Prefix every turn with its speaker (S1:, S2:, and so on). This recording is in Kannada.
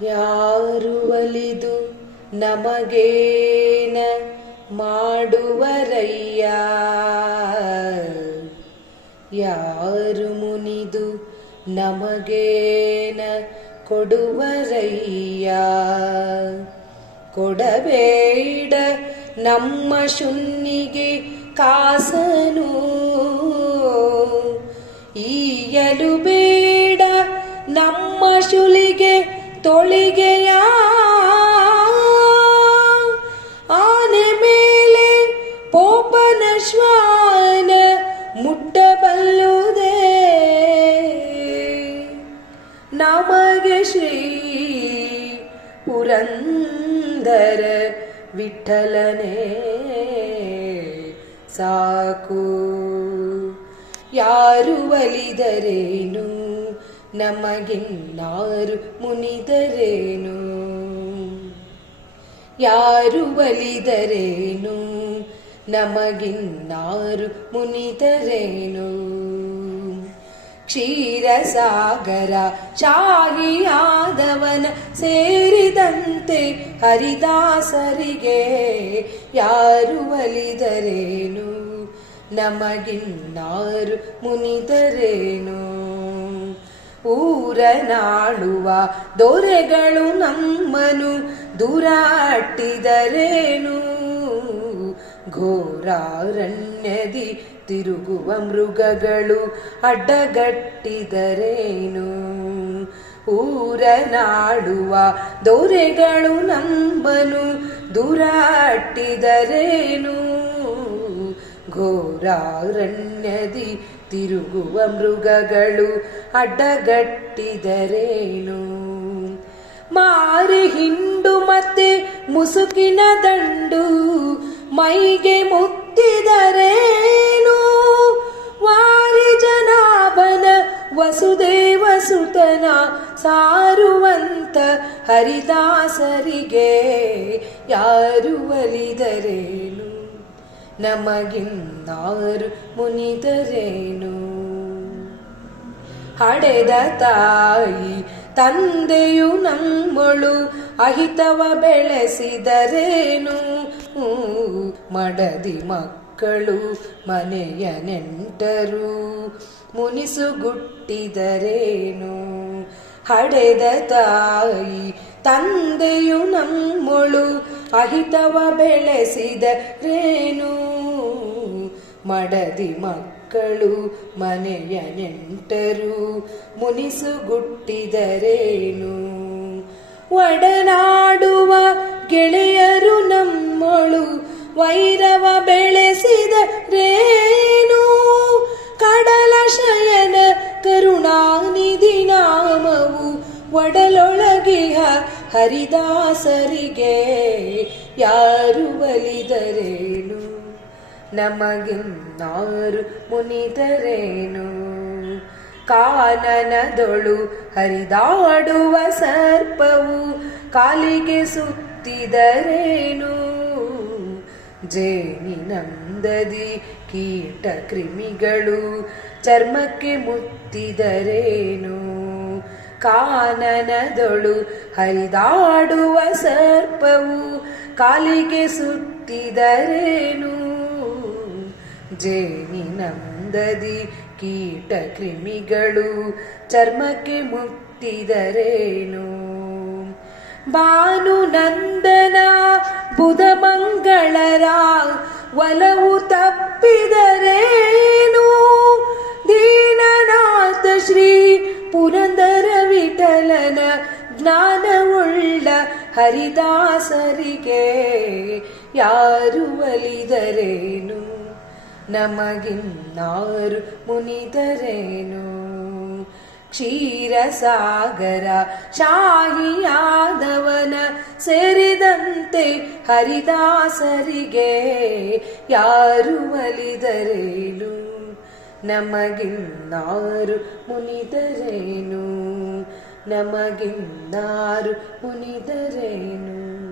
S1: ಯಾರು ಒಲಿದು ನಮಗೇನ ಮಾಡುವರಯ್ಯ? ಯಾರು ಮುನಿದು ನಮಗೇನ ಕೊಡುವರಯ್ಯ? ಕೊಡಬೇಡ ನಮ್ಮ ಶುನ್ನಿಗೆ ಕಾಸನು. ಈಯಲು ಬೇಡ ನಮ್ಮ ಶುಲಿಗೆ ತೊಳಿಗೆಯ ಆನೆ ಮೇಲೆ ಪೋಪನ ಶ್ವಾನ ಮುಟ್ಟಬಲ್ಲುದೇ. ನಮಗೆ ಶ್ರೀ ಪುರಂದರ ವಿಠಲನೇ. ಸಾಕು. ಯಾರು ಒಲಿದರೇನು? ನಮಗಿನ್ನಾರು ಮುನಿದರೇನು? ಯಾರು ಬಲಿದರೇನು? ನಮಗಿನ್ನಾರು ಮುನಿದರೇನು? ಕ್ಷೀರಸಾಗರ ಶಾಹಿಯಾದವನ ಸೇರಿದಂತೆ ಹರಿದಾಸರಿಗೆ ಯಾರು ಒಲಿದರೇನು ನಮಗಿನ್ನಾರು ಮುನಿದರೇನು? ಊರನಾಡುವ ದೊರೆಗಳು ನಮ್ಮನು ದುರಾಟ್ಟಿದರೇನು ಘೋರಾರಣ್ಯದಿ ತಿರುಗುವ ಮೃಗಗಳು ಅಡ್ಡಗಟ್ಟಿದರೇನು? ಊರನಾಡುವ ದೊರೆಗಳು ನಮ್ಮನು ದುರಾಟ್ಟಿದರೇನು ಘೋರಾರಣ್ಯದಿ ತಿರುಗುವ ಮೃಗಗಳು ಅಡ್ಡಗಟ್ಟಿದರೇನು? ಮಾರಿ ಹಿಂಡು ಮತ್ತೆ ಮುಸುಕಿನ ದಂಡು ಮೈಗೆ ಮುತ್ತಿದರೇನು? ವಾರಿ ಜನಾಭನ ವಸುದೇವ ಸುತನ ಸಾರುವಂತ ಹರಿದಾಸರಿಗೆ ಯಾರು ಒಲಿದರೇನು? ನಮಗಿನ್ನಾರು ಮುನಿದರೇನು? ಹಡೆದ ತಾಯಿ ತಂದೆಯು ನಮ್ಮಳು ಅಹಿತವ ಬೆಳೆಸಿದರೇನು? ಮಡದಿ ಮಕ್ಕಳು ಮನೆಯ ನೆಂಟರು ಮುನಿಸುಗುಟ್ಟಿದರೇನು? ಹಡೆದ ತಾಯಿ ತಂದೆಯು ನಮ್ಮೊಳು ಅಹಿತವ ಬೆಳೆಸಿದ ರೇನು ಮಡದಿ ಮಕ್ಕಳು ಮನೆಯ ನೆಂಟರು ಮುನಿಸುಗುಟ್ಟಿದರೇನು ಒಡನಾಡುವ ಗೆಳೆಯರು ನಮ್ಮಳು ವೈರವ ಒಡಲೊಳಗಿಹ ಹರಿದಾಸರಿಗೆ ಯಾರು ಬಲಿದರೇನು? ನಮಗಿನ್ನಾರು ಮುನಿದರೇನು? ಕಾನನದೊಳು ಹರಿದಾಡುವ ಸರ್ಪವು ಕಾಲಿಗೆ ಸುತ್ತಿದರೇನು? ಜೇನಿನಂದದಿ ಕೀಟ ಕ್ರಿಮಿಗಳು ಚರ್ಮಕ್ಕೆ ಮುತ್ತಿದರೇನು? ಕಾನನದೊಳು ಹರಿದಾಡುವ ಸರ್ಪವು ಕಾಲಿಗೆ ಸುತ್ತಿದರೇನು? ಜೇನಿನಂದದಿ ಕೀಟ ಕ್ರಿಮಿಗಳು ಚರ್ಮಕ್ಕೆ ಮುಟ್ಟಿದರೇನು? ಬಾನು ನಂದನ ಬುಧ ಮಂಗಳರ ಒಲವು ತಪ್ಪಿದರೇನು? ದೀನನಾಥ ಶ್ರೀ ಪುರಂದರ ವಿಠಲನ ಜ್ಞಾನವುಳ್ಳ ಹರಿದಾಸರಿಗೆ ಯಾರು ಒಲಿದರೇನು ನಮಗಿನ್ನಾರು ಮುನಿದರೇನು? ಕ್ಷೀರಸಾಗರ ಶಾಹಿಯಾದವನ ಸೇರಿದಂತೆ ಹರಿದಾಸರಿಗೆ ಯಾರು ಒಲಿದರೇನು ನಮಗಿನ್ನಾರು ಮುನಿದರೇನು ನಮಗಿನ್ನಾರು ಮುನಿದರೇನು